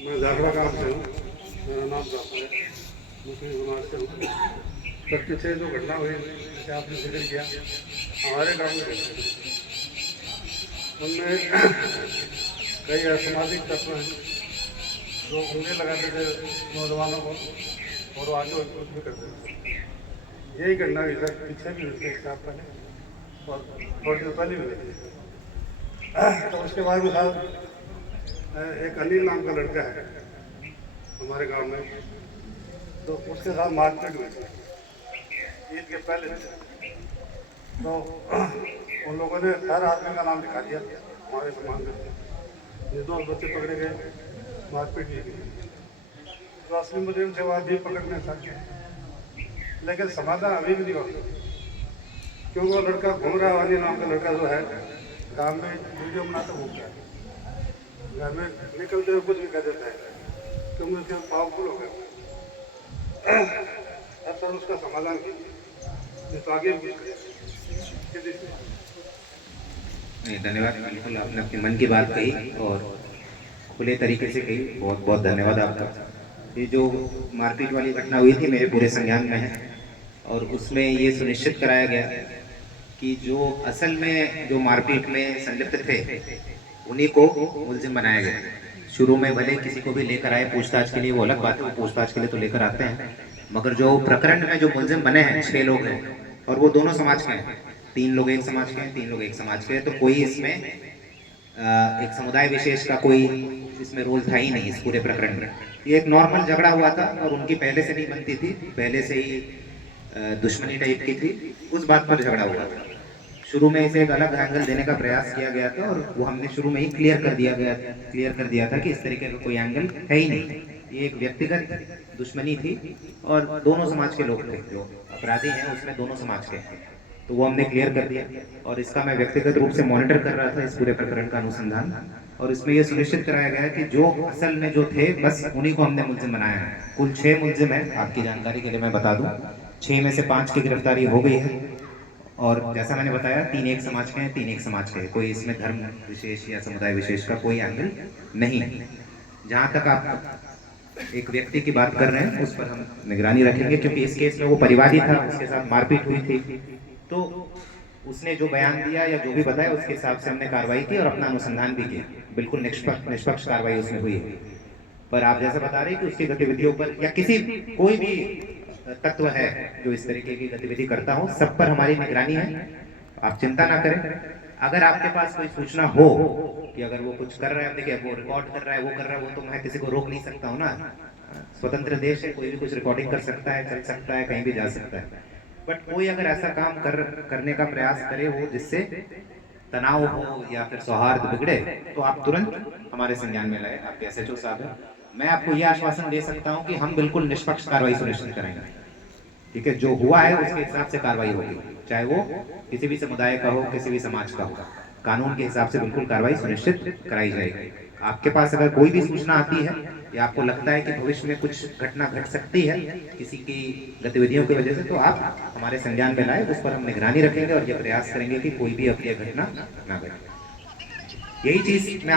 मैं झागड़ा गांव से हूँ। मेरा नाम जाफर है। मुस्लिम समाज से हूँ। कल पीछे जो घटना हुई जैसे आपने जिक्र किया हमारे गांव में रहते हैं, उनमें कई असामाजिक तत्व हैं जो उंगली लगाते थे नौजवानों को और वो आगे कुछ भी करते थे। यही घटना हुई सर, पीछे भी हुई थी 1 साल पहले और थोड़ी देर पहले भी हुई थी। तो उसके बाद में साहब एक अनिल नाम का लड़का है हमारे गांव में, तो उसके साथ मारपीट हुई थी ईद के पहले। तो उन लोगों ने हर आदमी का नाम लिखा दिया हमारे समाज में, निर्दोष बच्चे पकड़े गए, मारपीट भी की। तो असली मुजरिम से वह भी पकड़ने सके, लेकिन समाधान अभी भी नहीं हो सका क्योंकि वो लड़का घूम रहा है। अनिल नाम का लड़का जो है गाँव में वीडियो बनाकर घूमता है, घर में निकलते हुए कुछ भी कर देता है क्योंकि उसके पावरफुल हो गए। अब सर उसका समाधान कीजिए, तो आगे भी धन्यवाद। बिल्कुल आपने अपने मन की बात कही और खुले तरीके से कही। बहुत बहुत धन्यवाद आपका। ये जो मारपीट वाली घटना हुई थी मेरे पूरे संज्ञान में है और उसमें ये सुनिश्चित कराया गया कि जो असल में जो मारपीट में संलिप्त थे उन्हीं को मुलजिम बनाया गया। शुरू में भले किसी को भी लेकर आए पूछताछ के लिए, वो अलग बात है, वो पूछताछ के लिए तो लेकर आते हैं, मगर जो प्रकरण में जो मुलजिम बने हैं 6 लोग हैं और वो दोनों समाज के हैं। 3 लोग एक समाज के हैं, 3 लोग एक समाज के हैं, तो कोई इसमें एक समुदाय विशेष का कोई इसमें रोल था ही नहीं इस पूरे प्रकरण में। ये एक नॉर्मल झगड़ा हुआ था और उनकी पहले से नहीं बनती थी, पहले से ही दुश्मनी टाइप की थी, उस बात पर झगड़ा हुआ था। शुरू में इसे एक अलग एंगल देने का प्रयास किया गया था और वो हमने शुरू में ही क्लियर कर दिया था कि इस तरीके का कोई एंगल है ही नहीं। ये एक व्यक्तिगत दुश्मनी थी और दोनों समाज के लोग थे, जो अपराधी हैं उसमें दोनों समाज के हैं, तो वो हमने क्लियर कर दिया। और इसका मैं व्यक्तिगत रूप से मॉनिटर कर रहा था इस पूरे प्रकरण का अनुसंधान, और इसमें यह सुनिश्चित कराया गया कि जो असल में जो थे बस उन्हीं को हमने मुलजिम बनाया है। कुल 6 मुलजिम है, आपकी जानकारी के लिए मैं बता दूं। 6 में से 5 की गिरफ्तारी हो गई है और जैसा मैंने बताया 3 एक समाज के हैं, 3 एक समाज के हैं। कोई इसमें धर्म विशेष या समुदाय विशेष का कोई एंगल नहीं है। जहां तक आप एक व्यक्ति की बात कर रहे हैं उस पर हम निगरानी रखेंगे, क्योंकि इस केस में वो परिवादी था, उसके साथ मारपीट हुई थी, तो उसने जो बयान दिया या जो भी बताया उसके हिसाब से हमने कार्रवाई की और अपना अनुसंधान भी किया। बिल्कुल निष्पक्ष कार्रवाई उसमें हुई है। पर आप जैसा बता रहे हैं कि उसकी गतिविधियों पर या किसी कोई भी तत्व है जो इस तरीके की गतिविधि करता हो, सब पर हमारी निगरानी है, आप चिंता ना करें। अगर आपके पास कोई सूचना हो कि अगर वो कुछ कर रहा है, देखिए वो रिकॉर्ड कर रहा है, वो कर रहा है, वो तो मैं किसी को रोक नहीं सकता हूँ ना, स्वतंत्र देश है, कोई भी कुछ रिकॉर्डिंग कर सकता है, चल सकता है, कहीं भी जा सकता है। बट कोई अगर ऐसा काम करने का प्रयास करे हो जिससे तनाव हो या फिर सौहार्द बिगड़े, तो आप तुरंत हमारे संज्ञान में लाए। आपके एसएचओ साहब हैं, मैं आपको यह आश्वासन दे सकता हूं कि हम बिल्कुल निष्पक्ष कार्रवाई सुनिश्चित कराएंगे। ठीक है, जो हुआ है उसके हिसाब से कार्रवाई होगी, चाहे वो किसी भी समुदाय का हो, किसी भी समाज का हो, कानून के हिसाब से बिल्कुल कार्रवाई सुनिश्चित कराई जाएगी। आपके पास अगर कोई भी सूचना आती है या आपको लगता है कि भविष्य में कुछ घटना घट सकती है किसी की गतिविधियों की वजह से, तो आप हमारे संज्ञान में लाए, उस पर हम निगरानी रखेंगे और ये प्रयास करेंगे कि कोई भी अप्रिय घटना ना घटे। यही चीज मैं